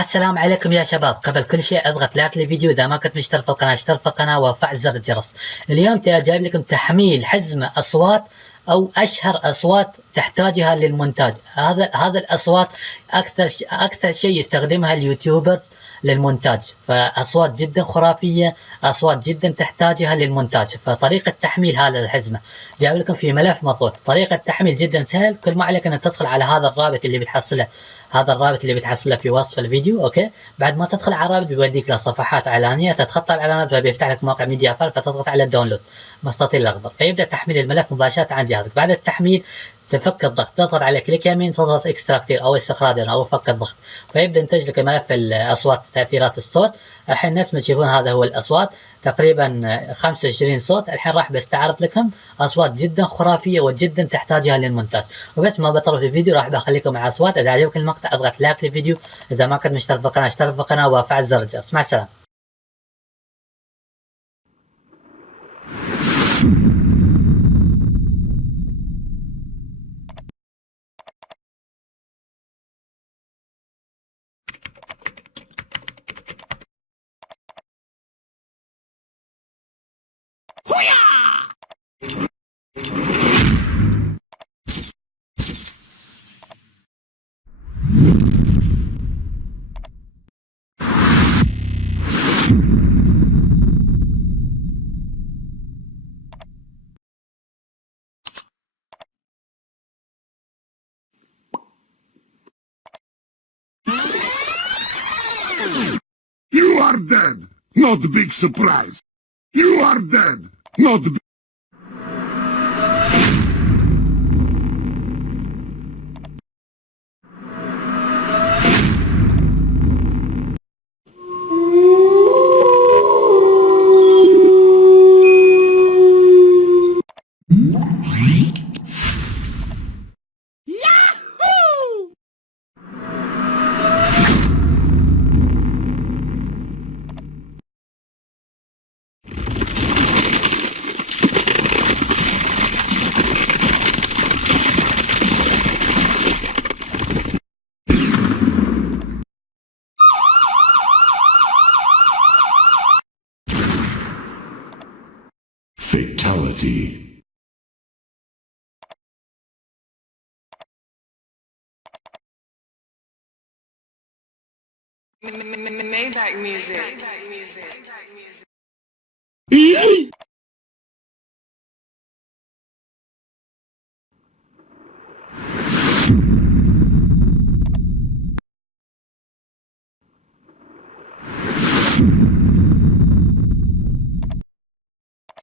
السلام عليكم يا شباب. قبل كل شيء اضغط لايك للفيديو. اذا ما كنت مشترك في القناة اشترك في القناة وفعل زر الجرس. اليوم جايب لكم تحميل حزمة اصوات او اشهر اصوات تحتاجها للمونتاج. هذا الاصوات اكثر شيء يستخدمها اليوتيوبرز للمونتاج، فاصوات جدا خرافية، اصوات جدا تحتاجها للمونتاج. فطريقة تحميل هذا الحزمة جايب لكم في ملف مضغوط. طريقة تحميل جدا سهل، كل ما عليك ان تدخل على هذا الرابط اللي بتحصله في وصف الفيديو. اوكي، بعد ما تدخل على الرابط بيوديك لصفحات اعلانيه، تتخطى الاعلانات فبيفتح لك موقع ميديا فايل، فتضغط على الداونلود مستطيل الاخضر فيبدا تحميل الملف مباشره عن جهازك. بعد التحميل تفك الضغط، تضغط على كليك يمين، تضغط اكستراكت او استخراج او فك الضغط، فيبدا ينتج لك ملف الاصوات تاثيرات الصوت. الحين الناس ما تشوفون هذا هو الاصوات، تقريبا 25 صوت. الحين راح بستعرض لكم اصوات جدا خرافيه وجدا تحتاجها للمونتاج. وبس ما بطل في الفيديو راح بخليكم مع اصوات. اذا عجبك المقطع اضغط لايك للفيديو. اذا ما كنت مشترك في القناه اشترك في القناه وفعل زر الجرس. مع السلامه. You are dead! Not big surprise! You are dead! Not big... Fatality. Maybach music.